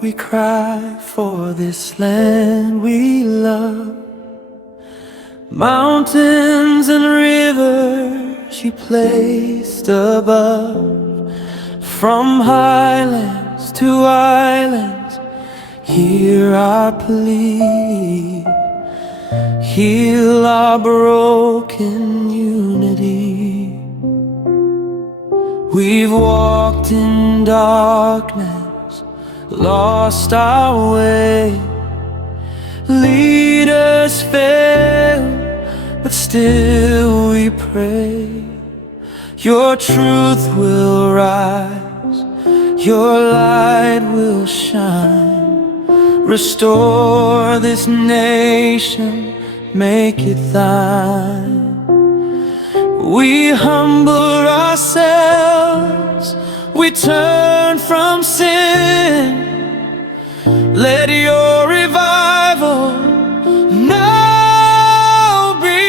we cry for this land we love. Mountains and rivers you placed above. From highlands to islands, hear our plea. Heal our broken unity. We've walked in darkness, lost our way. Leaders fail, but still we pray. Your truth will rise, your light will shine. Restore this nation, make it thine. We humble ourselves, we turn from sin. Let your revival now begin.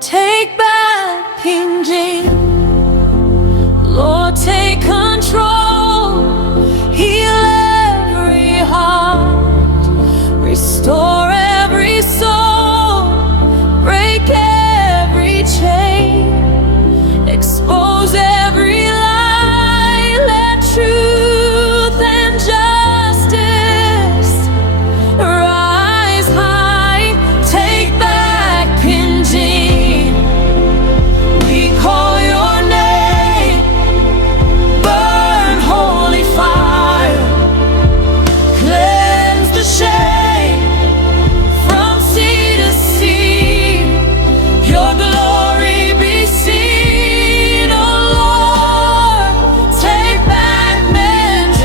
Take back PNG, Lord, take control. Heal every heart, restore every soul, break every chain, expose every lie. Let truth and justice rise high. Take back PNG, we call your name. Burn holy fire, cleanse the shame from sea to sea. Your glory be seen, oh Lord. Take back PNG,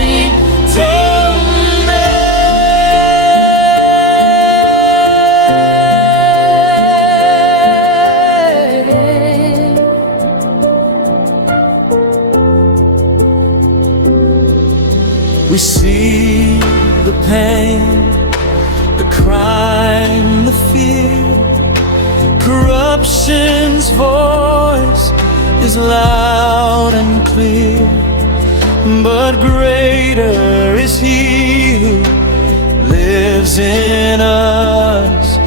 take We see the pain, the crime, the fear. Corruption's voice is loud and clear, but greater is He who lives in us.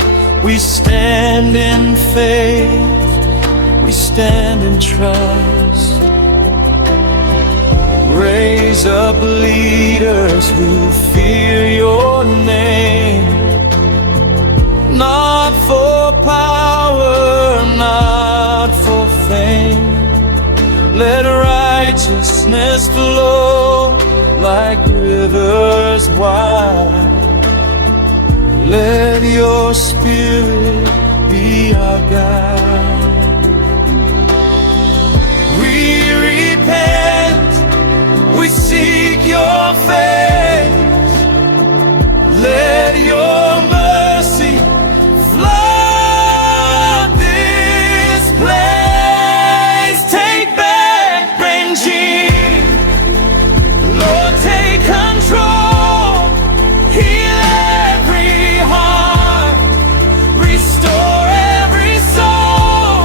We stand in faith, we stand in trust. Raise up leaders who fear your name, not for power, not for fame. Let righteousness flow like rivers wide. Let your spirit be our guide. We repent, we seek your face. Let your mercy flood this place. Take back PNG, Lord, take control. Heal every heart, restore every soul,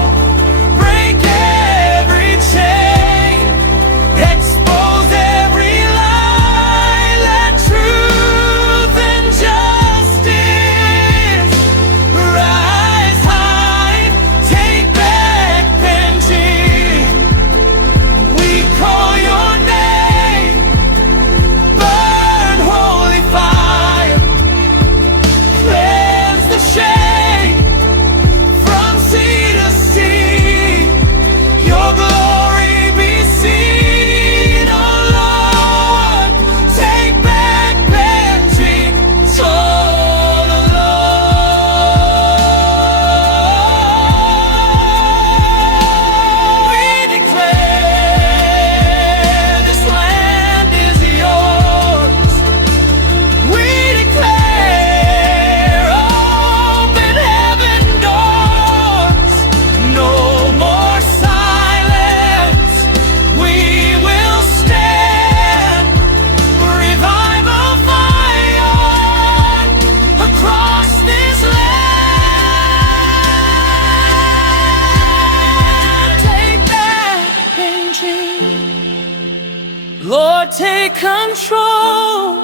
Lord, take control,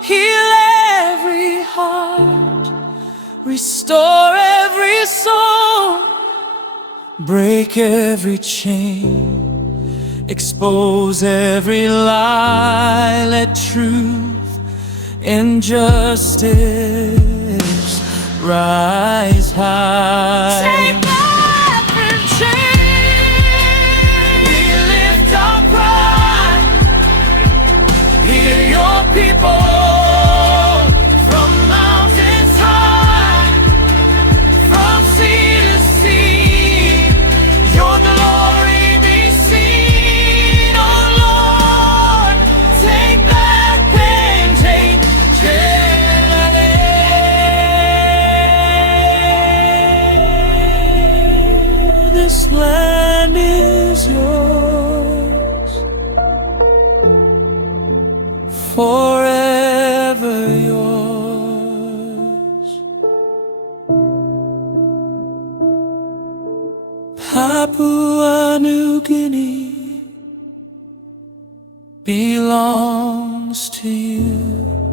heal every heart, restore every soul, break every chain, expose every lie. Let truth and justice rise high. Take back PNG. We lift our cry. Hear your people from mountains high, from sea to sea. Your glory be seen, oh Lord. Take back PNG. This land is yours, forever yours. Papua New Guinea belongs to you.